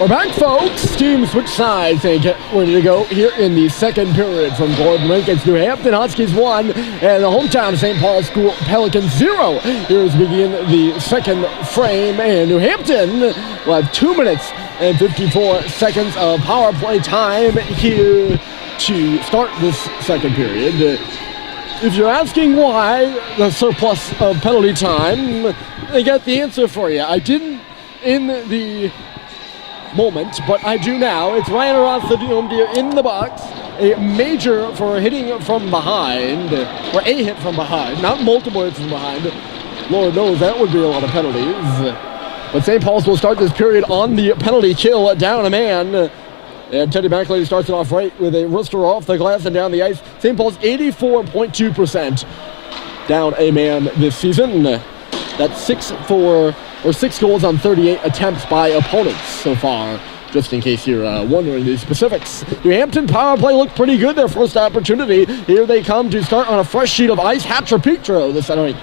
We're back, folks. Team switch sides and get ready to go here in the second period from Gordon Rink. It's New Hampton Huskies 1 and the hometown St. Paul School Pelican 0. Here's begin the second frame, and New Hampton will have 2 minutes and 54 seconds of power play time here to start this second period. If you're asking why the surplus of penalty time, I got the answer for you. I didn't in the moment, but I do now. It's Ryan Arostadium in the box. A major for hitting from behind, or a hit from behind, not multiple hits from behind. Lord knows that would be a lot of penalties. But St. Paul's will start this period on the penalty kill, down a man. And Teddy McLean starts it off right with a wrister off the glass and down the ice. St. Paul's 84.2% down a man this season. That's 6 goals on 38 attempts by opponents so far, just in case you're wondering the specifics. New Hampton power play looked pretty good their first opportunity. Here they come to start on a fresh sheet of ice. Hatzapetros, the centering.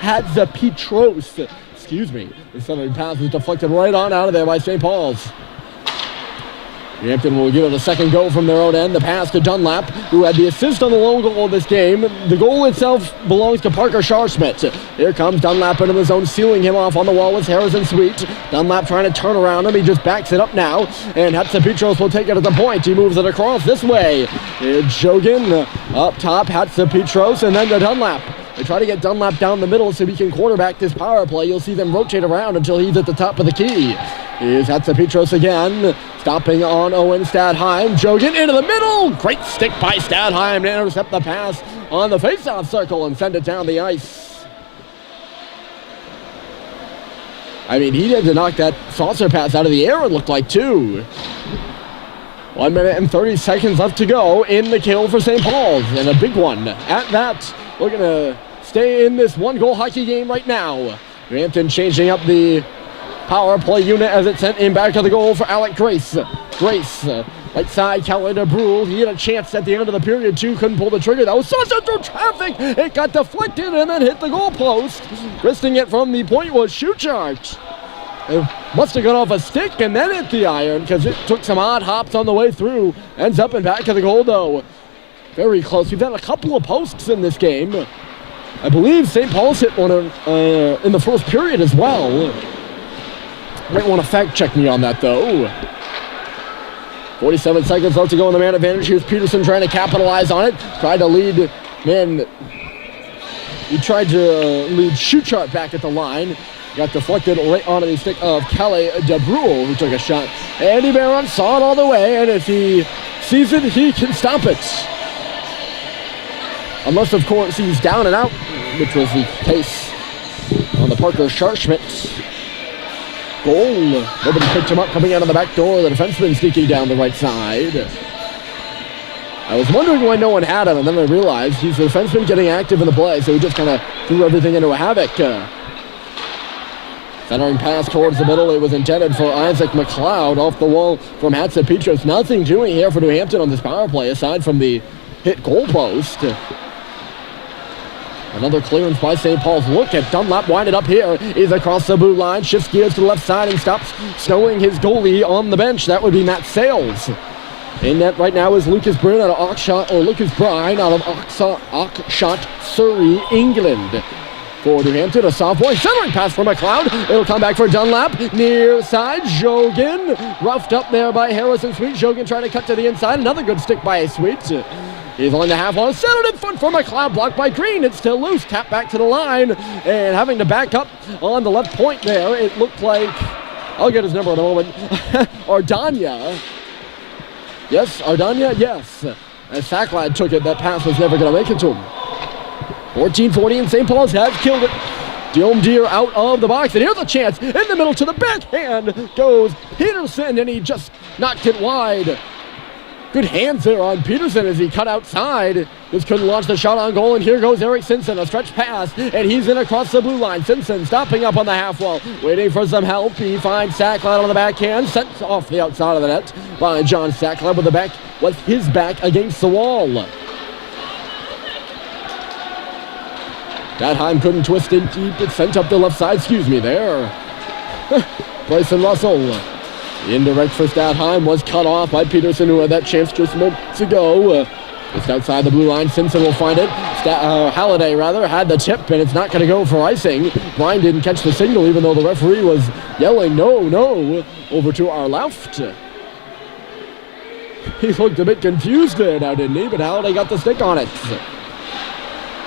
Hatzapetros, excuse me. The centering pass was deflected right on out of there by St. Paul's. New Hampton will give it a second go from their own end. The pass to Dunlap, who had the assist on the lone goal of this game. The goal itself belongs to Parker Scharschmidt. Here comes Dunlap into the zone, sealing him off on the wall with Harrison Sweet. Dunlap trying to turn around him. He just backs it up now. And Hatzapetros will take it at the point. He moves it across this way. It's Jogan up top, Hatzapetros, and then to Dunlap. They try to get Dunlap down the middle so he can quarterback this power play. You'll see them rotate around until he's at the top of the key. Here's Hatzapetros again, stopping on Owen Stadheim. Jogan into the middle. Great stick by Stadheim to intercept the pass on the faceoff circle and send it down the ice. I mean, he had to knock that saucer pass out of the air, it looked like, too. 1 minute and 30 seconds left to go in the kill for St. Paul's, and a big one at that. We're going to stay in this one-goal hockey game right now. New Hampton changing up the power play unit as it sent in back of the goal for Alec Grace. Grace, right side, Kelly DeBrule. He had a chance at the end of the period, too. Couldn't pull the trigger. That was such a traffic. It got deflected and then hit the goal post. Wristing it from the point was Schuchart. It must have gone off a stick and then hit the iron because it took some odd hops on the way through. Ends up in back of the goal, though. Very close. We've had a couple of posts in this game. I believe St. Paul's hit one in the first period as well. Might want to fact check me on that, though. 47 seconds left to go in the man advantage. Here's Peterson trying to capitalize on it. Tried to lead, he tried to lead Schuchart back at the line. Got deflected right onto the stick of Kelly DeBrule, who took a shot. Andy Barron saw it all the way, and if he sees it, he can stop it. Unless, of course, he's down and out, which was the case on the Parker Scharschmidt goal. Nobody picked him up coming out of the back door. The defenseman sneaking down the right side. I was wondering why no one had him, and then I realized he's the defenseman getting active in the play, so he just kind of threw everything into a havoc. Centering pass towards the middle. It was intended for Isaac McLeod off the wall from Hatzapetros. Nothing doing here for New Hampton on this power play aside from the hit goal post. Another clearance by St. Paul's. Look at Dunlap winded up here. He's across the blue line. Shifts gears to the left side and stops snowing his goalie on the bench. That would be Matt Sales. In net right now is Lucas Brine out of Oxshott, Surrey, England. For New Hampton, a sophomore. Centering pass for McLeod. It'll come back for Dunlap. Near side, Jogan. Roughed up there by Harrison Sweet. Jogan trying to cut to the inside. Another good stick by Sweet. He's on the half wall. Centered in front for McLeod. Blocked by Green. It's still loose. Tap back to the line. And having to back up on the left point there, it looked like, I'll get his number in a moment, Ardania. Yes, Ardania, yes. As Sacklad took it, that pass was never going to make it to him. 14-40, and St. Paul's has killed it. Diome Deer out of the box, and here's a chance in the middle to the backhand goes Peterson, and he just knocked it wide. Good hands there on Peterson as he cut outside. Just couldn't launch the shot on goal, and here goes Eric Simpson, a stretch pass, and he's in across the blue line. Simpson stopping up on the half wall, waiting for some help. He finds Sacklad on the backhand, sent off the outside of the net by John Sacklad with his back against the wall. Stadheim couldn't twist it deep. It sent up the left side. Excuse me there. Bryson Russell Indirect for Statheim was cut off by Peterson, who had that chance just moments ago. Just outside the blue line, Simpson will find it. Halliday, had the tip, and it's not going to go for icing. Bryan didn't catch the signal, even though the referee was yelling, no, no, over to our left. He looked a bit confused there now, didn't he? But Halliday got the stick on it.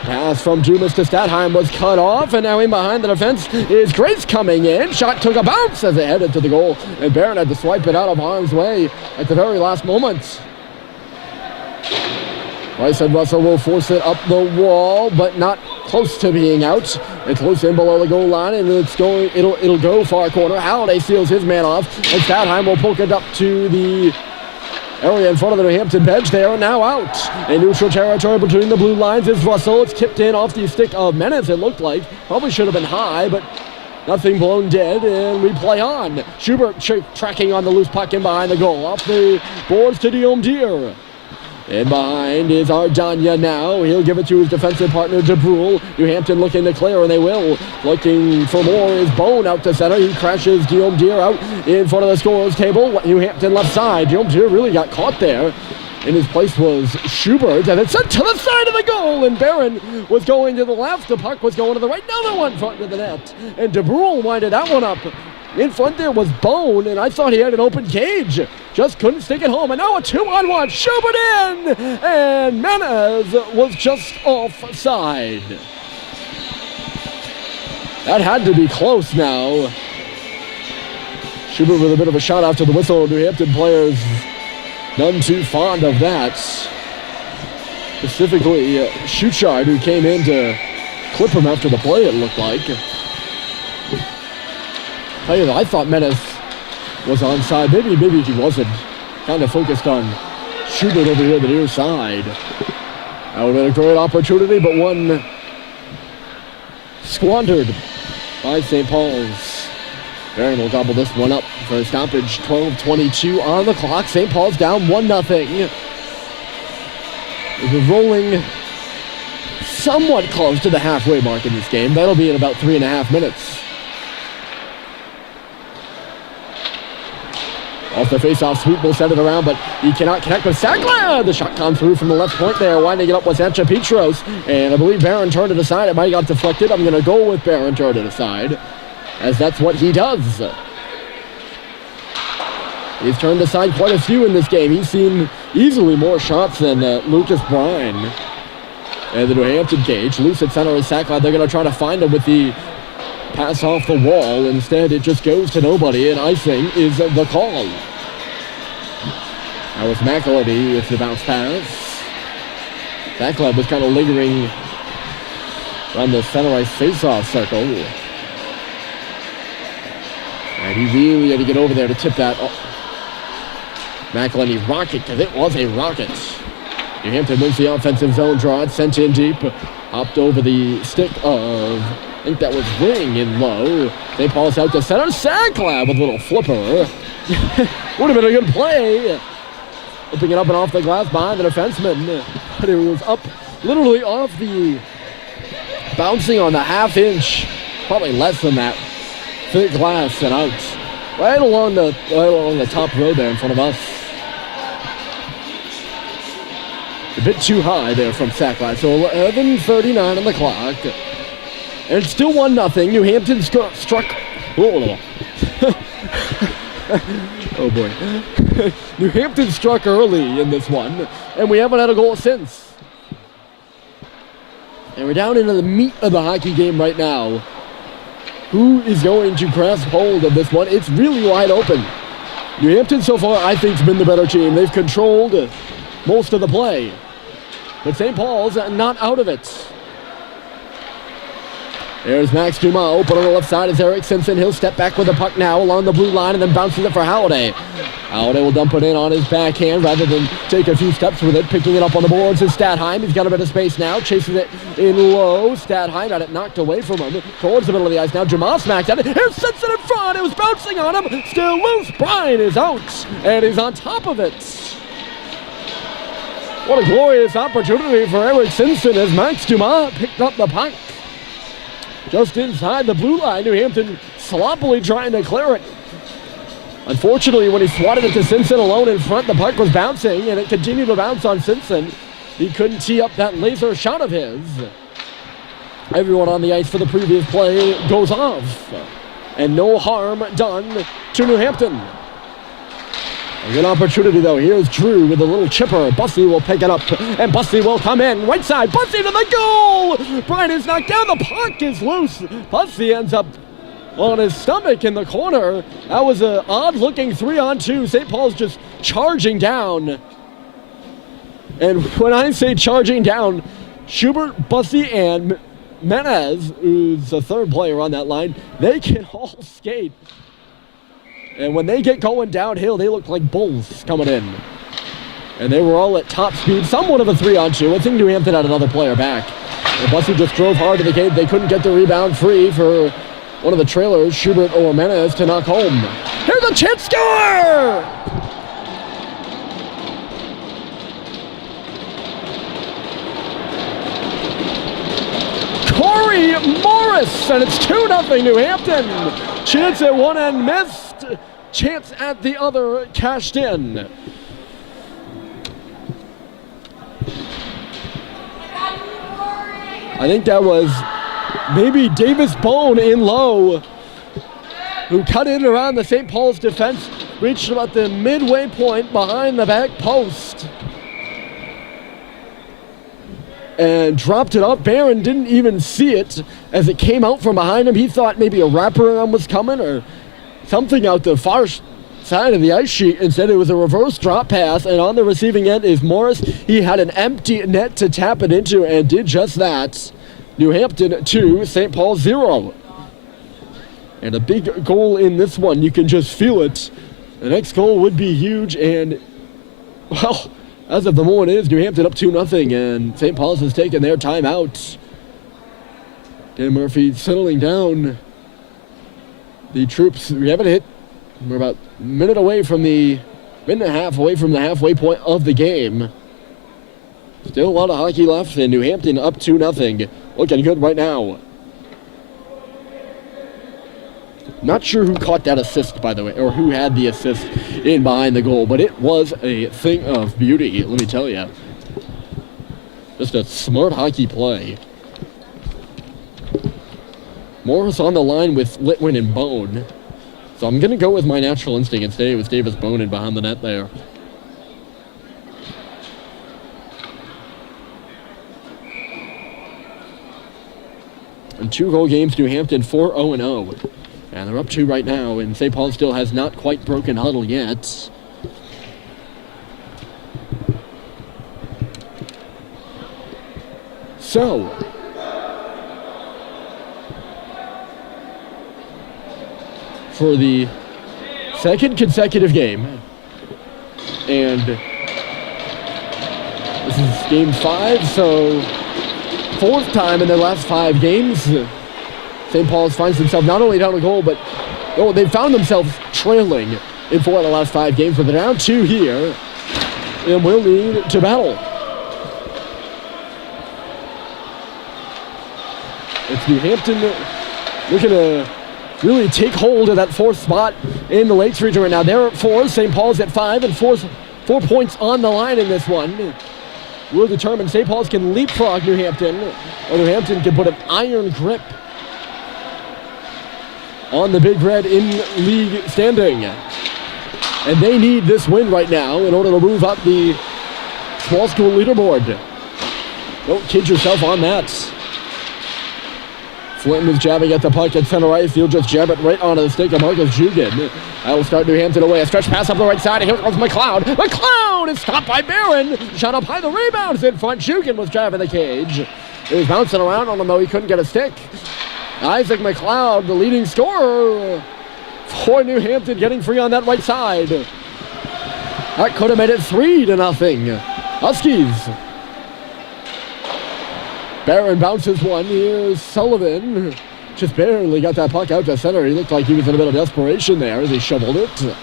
Pass from Dumas to Statheim was cut off, and now in behind the defense is Grace coming in. Shot took a bounce as it headed to the goal, and Barron had to swipe it out of harm's way at the very last moment. Rice and Russell will force it up the wall, but not close to being out. It's close in below the goal line, and it'll go far corner. Halliday seals his man off, and Statheim will poke it up to the area in front of the New Hampton bench. They are now out. In neutral territory between the blue lines is Russell. It's tipped in off the stick of Menace, it looked like. Probably should have been high, but nothing blown dead, and we play on. Schubert tracking on the loose puck in behind the goal. Off the boards to Guillaume Deere. In behind is Ardanya now. He'll give it to his defensive partner, DeBrule. New Hampton looking to clear, and they will. Looking for more is Bone out to center. He crashes Guillaume Deere out in front of the scorer's table. New Hampton left side. Guillaume Deere really got caught there. In his place was Schubert, and it's sent to the side of the goal, and Barron was going to the left. The puck was going to the right. Another one front of the net, and DeBrule winded that one up. In front there was Bone, and I thought he had an open cage. Just couldn't stick it home. And now a 2-on-1. Schubert in! And Menez was just offside. That had to be close now. Schubert with a bit of a shot after the whistle. New Hampton players none too fond of that. Specifically, Schuchard, who came in to clip him after the play, it looked like. Tell you that, I thought Menace was onside. Maybe he wasn't. Kind of focused on Schubert over here, the near side. That would have been a great opportunity, but one squandered by St. Paul's. Barron will gobble this one up for a stoppage. 12:22 on the clock. St. Paul's down 1-0. We're rolling somewhat close to the halfway mark in this game. That'll be in about 3.5 minutes. Off the face-off, Sweet will send it around, but he cannot connect with Sackler. The shot comes through from the left point there, winding it up with Sancha Petros. And I believe Barron turned it aside. It might have got deflected. I'm going to go with Barron turned it aside, as that's what he does. He's turned aside quite a few in this game. He's seen easily more shots than Lucas Bryan. And the New Hampton cage, loose at center is Sackler. They're going to try to find him with the pass off the wall. Instead, it just goes to nobody, and icing is the call. That was McElhenney with the bounce pass. Sackler was kind of lingering around the center ice face-off circle. And he really had to get over there to tip that. McElhenney rocket, because it was a rocket. New Hampton wins the offensive zone draw. It's sent in deep. Hopped over the stick of, I think that was Ring in low. St. Paul's out to center. Sackler with a little flipper. Would have been a good play. Flipping it up and off the glass behind the defenseman. But it was up literally off the, bouncing on the half-inch, probably less than that, thick glass and out. Right along the top road there in front of us. A bit too high there from Sackler. So 11:39 on the clock. And it's still 1-0. New Hampton struck. Oh, oh boy. New Hampton struck early in this one, and we haven't had a goal since. And we're down into the meat of the hockey game right now. Who is going to grasp hold of this one? It's really wide open. New Hampton so far, I think, has been the better team. They've controlled most of the play. But St. Paul's not out of it. There's Max Dumas. Open on the left side is Eric Simpson. He'll step back with the puck now along the blue line and then bounces it for Halliday. Halliday will dump it in on his backhand rather than take a few steps with it. Picking it up on the boards is Statheim. He's got a bit of space now. Chases it in low. Statheim had it knocked away from him. Towards the middle of the ice now. Dumas smacked at it. Here's Simpson in front. It was bouncing on him. Still loose. Bryan is out. And he's on top of it. What a glorious opportunity for Eric Simpson as Max Dumas picked up the puck. Just inside the blue line, New Hampton sloppily trying to clear it. Unfortunately, when he swatted it to Simpson alone in front, the puck was bouncing, and it continued to bounce on Simpson. He couldn't tee up that laser shot of his. Everyone on the ice for the previous play goes off. And no harm done to New Hampton. A good opportunity, though. Here's Drew with a little chipper. Bussey will pick it up, and Bussey will come in. Right side, Bussey to the goal! Bryant is knocked down. The puck is loose. Bussey ends up on his stomach in the corner. That was an odd-looking 3-on-2. St. Paul's just charging down. And when I say charging down, Schubert, Bussey, and Menez, who's the third player on that line, they can all skate. And when they get going downhill, they look like bulls coming in. And they were all at top speed, somewhat of a 3-on-2. I think New Hampton had another player back. And Bussey just drove hard to the cage. They couldn't get the rebound free for one of the trailers, Schubert or Menez, to knock home. Here's a chance score! Corey Morris, and it's 2-0 New Hampton. Chance at one end missed. Chance at the other cashed in. I think that was maybe Davis Bone in low, who cut in around the St. Paul's defense, reached about the midway point behind the back post, and dropped it up. Barron didn't even see it as it came out from behind him. He thought maybe a wraparound was coming or something out the far side of the ice sheet. Instead, it was a reverse drop pass, and on the receiving end is Morris. He had an empty net to tap it into and did just that. New Hampton 2, St. Paul 0. And a big goal in this one. You can just feel it. The next goal would be huge, and, well, as of the moment it is, New Hampton up 2-0, and St. Paul's has taken their timeout. Dan Murphy settling down the troops. We haven't hit. We're about a minute away from minute and a half away from the halfway point of the game. Still a lot of hockey left, and New Hampton up 2-0. Looking good right now. Not sure who caught that assist, by the way, or who had the assist in behind the goal, but it was a thing of beauty, let me tell you. Just a smart hockey play. Morris on the line with Litwin and Bone. So I'm going to go with my natural instinct and stay with Davis Bone in behind the net there. In 2-goal games, New Hampton 4-0-0. And they're up 2 right now, and St. Paul still has not quite broken huddle yet. So, for the second consecutive game, and this is game 5, so fourth time in their last 5 games, St. Paul's finds themselves not only down a goal, but they found themselves trailing in 4 of the last 5 games, but they're down 2 here, and will need to battle. It's New Hampton looking to really take hold of that 4th spot in the Lakes region right now. They're at 4, St. Paul's at 5, and 4 points on the line in this one. We'll determine St. Paul's can leapfrog New Hampton, or New Hampton can put an iron grip on the Big Red in league standing. And they need this win right now in order to move up the small school leaderboard. Don't kid yourself on that. Flinton is jabbing at the puck at center ice. He'll just jab it right onto the stick of Marcus Jugan. That'll start New Hampton away. A stretch pass up the right side, and here comes McLeod. McLeod is stopped by Barron. Shot up high, the rebound's in front. Jugan was driving the cage. He was bouncing around on him, though he couldn't get a stick. Isaac McLeod, the leading scorer for New Hampton, getting free on that right side. That could have made it 3-0. Huskies. Barron bounces one. Here's Sullivan. Just barely got that puck out to center. He looked like he was in a bit of desperation there as he shoveled it.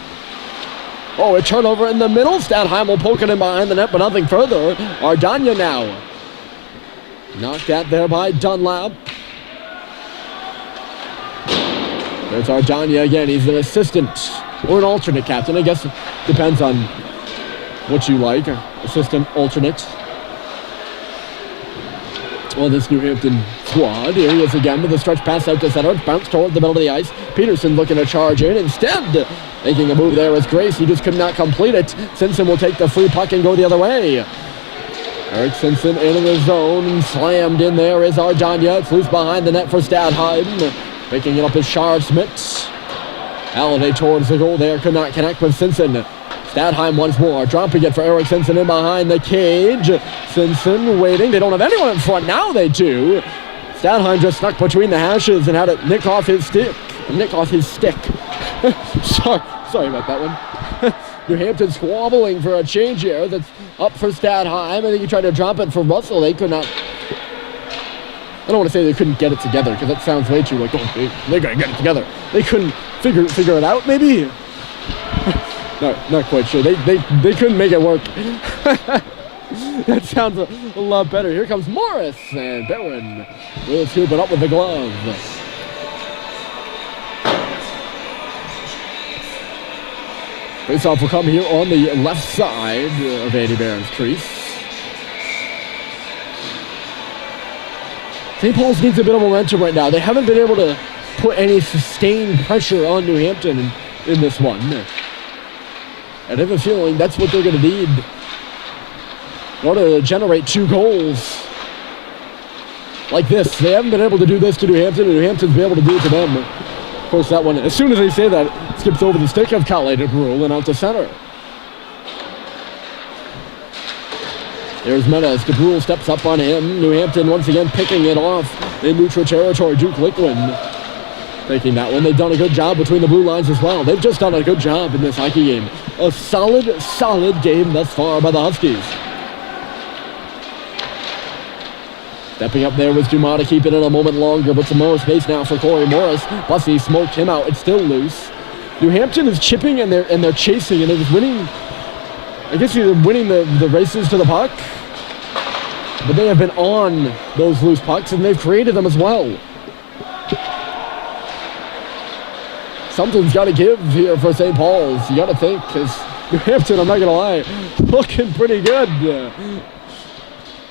Oh, a turnover in the middle. Stadheim will poke it in behind the net, but nothing further. Ardania now. Knocked at there by Dunlap. There's Ardania again. He's an assistant or an alternate captain. I guess it depends on what you like. Assistant, alternate. Well, this New Hampton squad, here he is again with a stretch pass out to center. Bounce toward the middle of the ice. Peterson looking to charge in. Instead, making a move there was Grace. He just could not complete it. Simpson will take the free puck and go the other way. Eric Simpson into the zone. Slammed in there is Ardanya. It's loose behind the net for Stadheim. Picking it up is Shard Smith. Halliday towards the goal there. Could not connect with Simpson. Stadheim once more, dropping it for Eric Simpson in behind the cage. Simpson waiting. They don't have anyone in front. Now they do. Stadheim just stuck between the hashes and had it nick off his stick. Sorry about that one. New Hampton squabbling for a change here. That's up for Stadheim. I think he tried to drop it for Russell. They could not. I don't want to say they couldn't get it together because that sounds way too like, oh, they're going to get it together. They couldn't figure it out, maybe? No, not quite sure. They couldn't make it work. That sounds a lot better. Here comes Morris, and Barron will scoop it up with the glove. Faceoff will come here on the left side of Andy Barron's crease. St. Paul's needs a bit of momentum right now. They haven't been able to put any sustained pressure on New Hampton in this one. I have a feeling that's what they're going to need in order to generate 2 goals like this. They haven't been able to do this to New Hampton, and New Hampton's been able to do it to them. Of course, that one, as soon as they say that, it skips over the stick of Calais de Brule and out to center. There's Menace. De Brule steps up on him. New Hampton once again picking it off in neutral territory. Duke Liquid taking that one. They've done a good job between the blue lines as well. They've just done a good job in this hockey game. A solid game thus far by the Huskies. Stepping up there was Dumas to keep it in a moment longer, but some more space now for Corey Morris. Bussey smoked him out. It's still loose. New Hampton is chipping and they're chasing and they're just winning. I guess they're winning the races to the puck, but they have been on those loose pucks and they've created them as well. Something's got to give here for St. Paul's. You got to think, because New Hampton, I'm not going to lie, looking pretty good.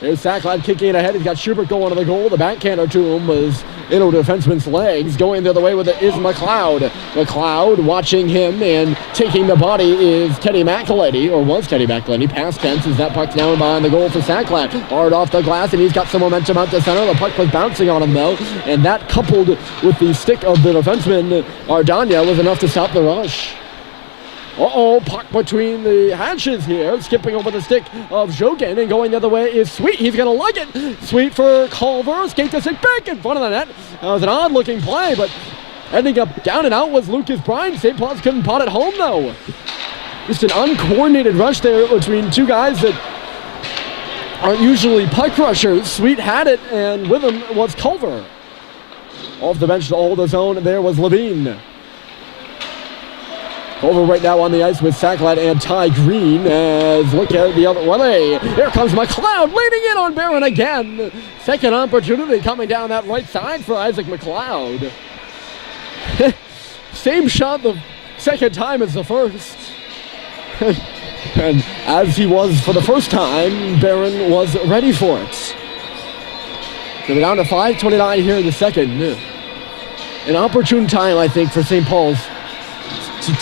There's Sacklad kicking it ahead. He's got Schubert going to the goal. The backhander to him was into a defenseman's legs. Going the other way with it is McLeod. McLeod watching him, and taking the body is Teddy McElady, or was Teddy McElady. Past tense as that puck's down behind the goal for Sacklad. Hard off the glass, and he's got some momentum out to center. The puck was bouncing on him, though, and that coupled with the stick of the defenseman, Ardanya, was enough to stop the rush. Puck between the hatches here. Skipping over the stick of Jokin and going the other way is Sweet. He's going to lug it. Sweet for Culver. Skate to stick back in front of the net. That was an odd-looking play, but ending up down and out was Lucas Bryan. St. Paul's couldn't pot it home, though. Just an uncoordinated rush there between two guys that aren't usually puck rushers. Sweet had it, and with him was Culver. Off the bench to hold the zone, there was Levine. Over right now on the ice with Sacklad and Ty Green as look at the other way. Here comes McLeod leading in on Barron again. Second opportunity coming down that right side for Isaac McLeod. Same shot the second time as the first. And as he was for the first time, Barron was ready for it. So we're down to 5:29 here in the second. An opportune time, I think, for St. Paul's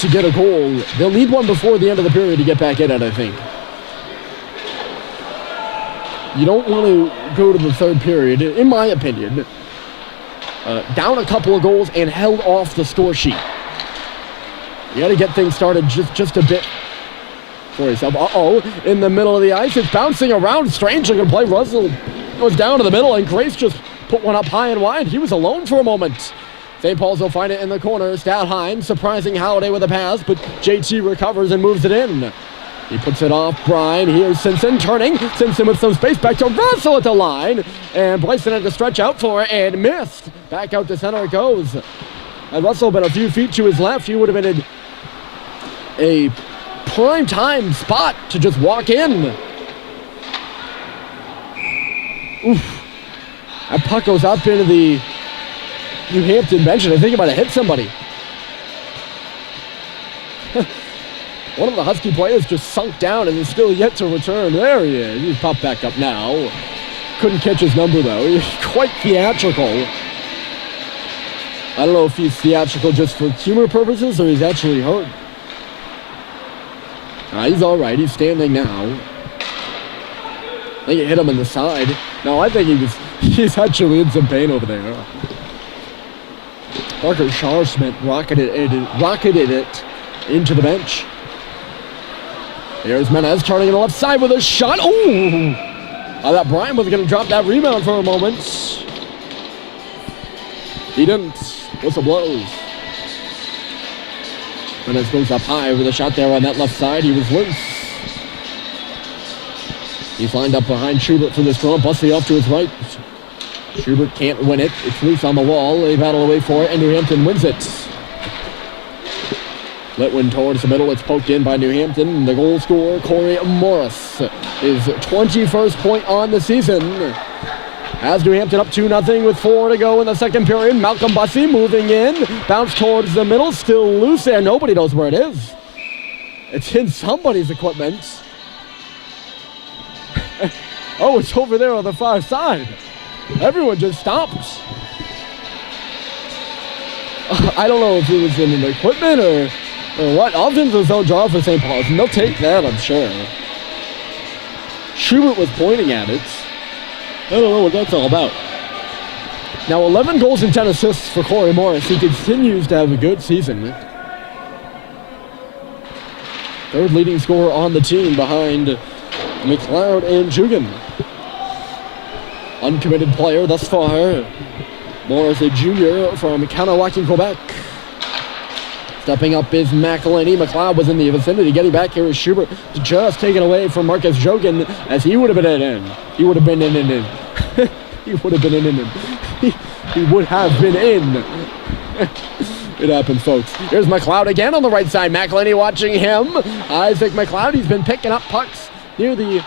to get a goal. They'll need one before the end of the period to get back in it, I think. You don't want to go to the third period, in my opinion, down a couple of goals and held off the score sheet. You got to get things started just a bit for yourself. In the middle of the ice, it's bouncing around. Strange looking play. Russell goes down to the middle, and Grace just put one up high and wide. He was alone for a moment. St. Paul's will find it in the corner. Stadheim surprising Halliday with a pass, but JT recovers and moves it in. He puts it off Bryan. Here's Simpson turning. Simpson with some space back to Russell at the line. And Bryson had to stretch out for it and missed. Back out to center it goes. Had Russell been a few feet to his left, he would have been in a prime time spot to just walk in. Oof. That puck goes up into the New Hampton bench, and I think it might have hit somebody. One of the Husky players just sunk down and is still yet to return. There he is. He's popped back up now. Couldn't catch his number, though. He's quite theatrical. I don't know if he's theatrical just for humor purposes or he's actually hurt. He's all right. He's standing now. I think it hit him in the side. No, I think he's actually in some pain over there. Parker Scharschmidt rocketed it into the bench. Here's Menez turning to the left side with a shot. Ooh! I thought Brian was going to drop that rebound for a moment. He didn't. Whistle blows. Menez goes up high with a shot there on that left side. He was loose. He's lined up behind Schubert for this draw. Busting off to his right. Schubert can't win it. It's loose on the wall. They battle away for it, and New Hampton wins it. Litwin towards the middle. It's poked in by New Hampton. The goal scorer, Corey Morris, his 21st point on the season. Has New Hampton up 2-0 with 4 to go in the second period. Malcolm Bussey moving in. Bounce towards the middle. Still loose there. Nobody knows where it is. It's in somebody's equipment. Oh, it's over there on the far side. Everyone just stopped. I don't know if it was in an equipment or what. Offensive zone draw for St. Paul's, and they'll take that, I'm sure. Schubert was pointing at it. I don't know what that's all about. Now, 11 goals and 10 assists for Corey Morris. He continues to have a good season. Third leading scorer on the team behind McLeod and Jugan. Uncommitted player thus far. Morris, a junior from Kanawaki, Quebec. Stepping up is McElhinney. McLeod was in the vicinity. Getting back here is Schubert. Just taken away from Marcus Jogan as he would have been in. He would have been in. He would have been in. He would have been in. It happens, folks. Here's McLeod again on the right side. McElhinney watching him. Isaac McLeod, he's been picking up pucks near the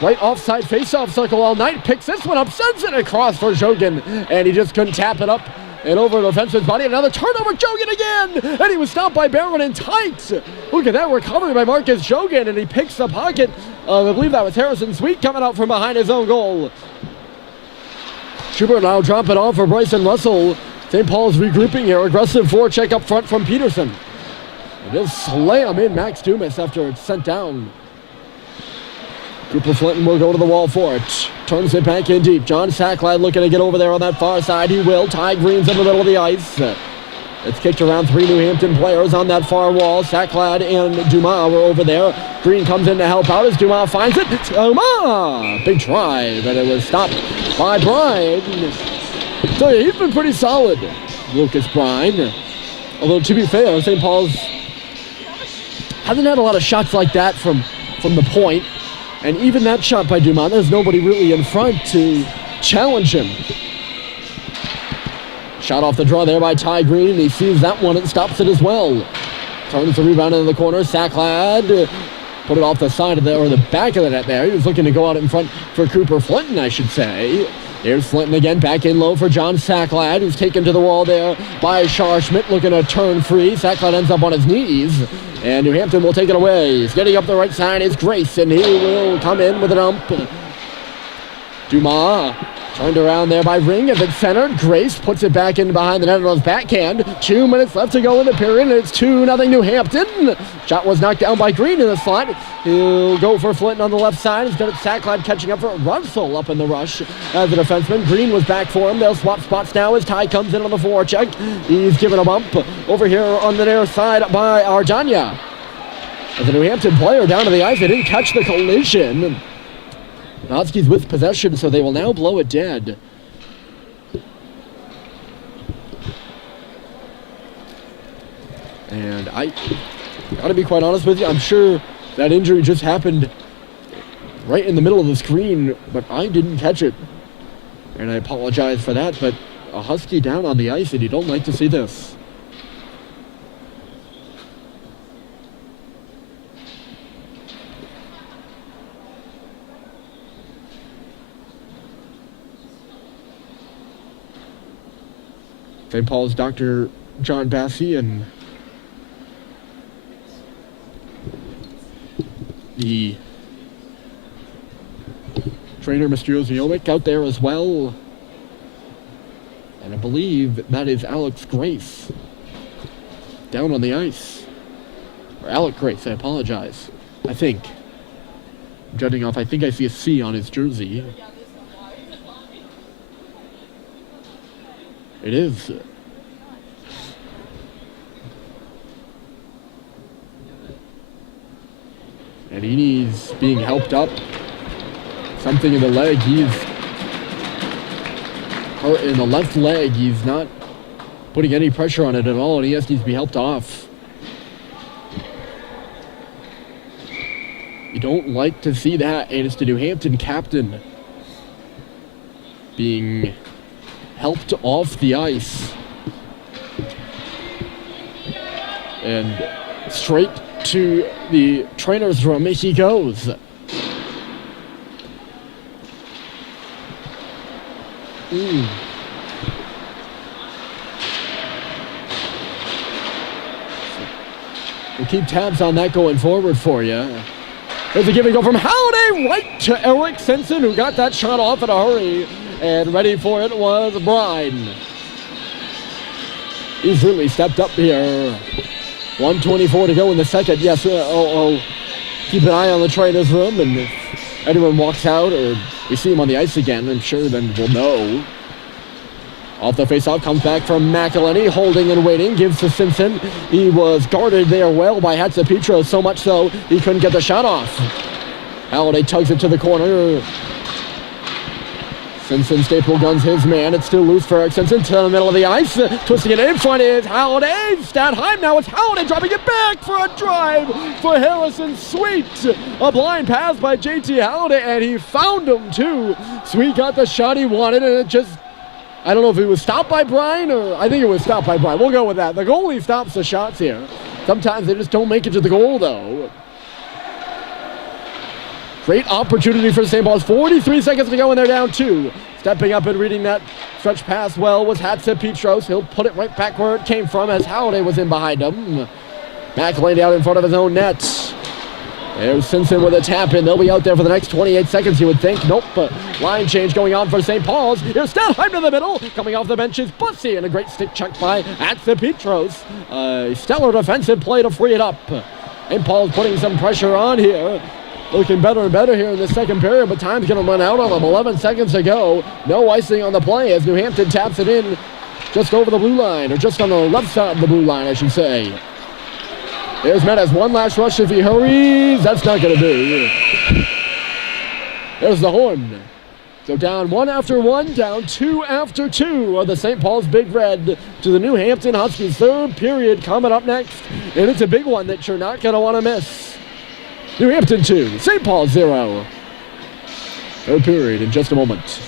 right offside face-off circle all night. Picks this one up, sends it across for Jogan, and he just couldn't tap it up and over the defenseman's body. Another turnover, Jogan again, and he was stopped by Barron in tight. Look at that recovery by Marcus Jogan, and he picks the pocket of, I believe that was Harrison Sweet coming out from behind his own goal. Schubert now drop it off for Bryson Russell. St. Paul's regrouping here. Aggressive forecheck up front from Peterson. It is slam in Max Dumas after it's sent down. Cooper Flinton will go to the wall for it. Turns it back in deep. John Sacklad looking to get over there on that far side. He will. Ty Green's in the middle of the ice. It's kicked around 3 New Hampton players on that far wall. Sacklad and Dumas were over there. Green comes in to help out as Dumas finds it. Dumas! Big try, but it was stopped by Brine. So yeah, he's been pretty solid, Lucas Brine. Although to be fair, St. Paul's hasn't had a lot of shots like that from the point. And even that shot by Dumas, there's nobody really in front to challenge him. Shot off the draw there by Ty Green, and he sees that one and stops it as well. Turns the rebound into the corner. Sacklad put it off the side of the, or the back of the net there. He was looking to go out in front for Cooper Flinton, I should say. Here's Flinton again, back in low for John Sacklad, who's taken to the wall there by Scharschmidt, looking to turn free. Sacklad ends up on his knees, and New Hampton will take it away. He's getting up the right side is Grace, and he will come in with a dump. Dumas turned around there by Ring as it's centered. Grace puts it back in behind the net on his backhand. 2 minutes left to go in the period, and it's 2-0 New Hampton. Shot was knocked down by Green in the slot. He'll go for Flinton on the left side. Instead, it's Sacklad catching up for Russell up in the rush as a defenseman. Green was back for him. They'll swap spots now as Ty comes in on the forecheck. He's given a bump over here on the near side by Arjanya. As a New Hampton player down to the ice, they didn't catch the collision. The Huskies with possession, so they will now blow it dead. And I gotta be quite honest with you, I'm sure that injury just happened right in the middle of the screen, but I didn't catch it. And I apologize for that, but a Husky down on the ice, and you don't like to see this. St. Paul's Dr. John Bassian the trainer, Mr. Oziovic, out there as well. And I believe that is Alex Grace down on the ice. Or Alec Grace, I apologize. I think. Judging off, I think I see a C on his jersey. It is. And he's being helped up. Something in the leg. He's hurt in the left leg. He's not putting any pressure on it at all, and he needs to be helped off. You don't like to see that, and it's the New Hampton captain being helped off the ice. And straight to the trainer's room he goes. We'll keep tabs on that going forward for you. There's a give and go from Halliday right to Eric Simpson, who got that shot off in a hurry. And ready for it was Brine. He's really stepped up here. 1:24 to go in the second. Yes, keep an eye on the trainer's room, and if anyone walks out or we see him on the ice again, I'm sure then we'll know. Off the faceoff, comes back from McElhenney, holding and waiting, gives to Simpson. He was guarded there well by Hatzapetros, so much so he couldn't get the shot off. Halliday tugs it to the corner. Simpson staple guns his man. It's still loose for Eric Simpson to the middle of the ice. Twisting it in front is Halliday. Statheim now. It's Halliday dropping it back for a drive for Harrison Sweet. A blind pass by JT Halliday, and he found him too. Sweet got the shot he wanted, and it just, I don't know if it was stopped by Brine, or I think it was stopped by Brine. We'll go with that. The goalie stops the shots here. Sometimes they just don't make it to the goal, though. Great opportunity for the St. Paul's. 43 seconds to go, and they're down 2. Stepping up and reading that stretch pass well was Hatzapetros. He'll put it right back where it came from as Halliday was in behind him. McElhenney out in front of his own net. There's Simpson with a tap in. They'll be out there for the next 28 seconds, you would think. Nope. Line change going on for St. Paul's. Here's Statheim to the middle. Coming off the bench is Bussy, and a great stick check by Hatzapetros. A stellar defensive play to free it up. St. Paul's putting some pressure on here. Looking better and better here in the second period, but time's going to run out on them. 11 seconds to go. No icing on the play as New Hampton taps it in just over the blue line, or just on the left side of the blue line, I should say. There's Menace. One last rush if he hurries. That's not going to be. There's the horn. So down 1 after 1, down 2 after 2 are the St. Paul's Big Red to the New Hampton Huskies. Third period coming up next, and it's a big one that you're not going to want to miss. New Hampton 2, St. Paul 0. Third period in just a moment.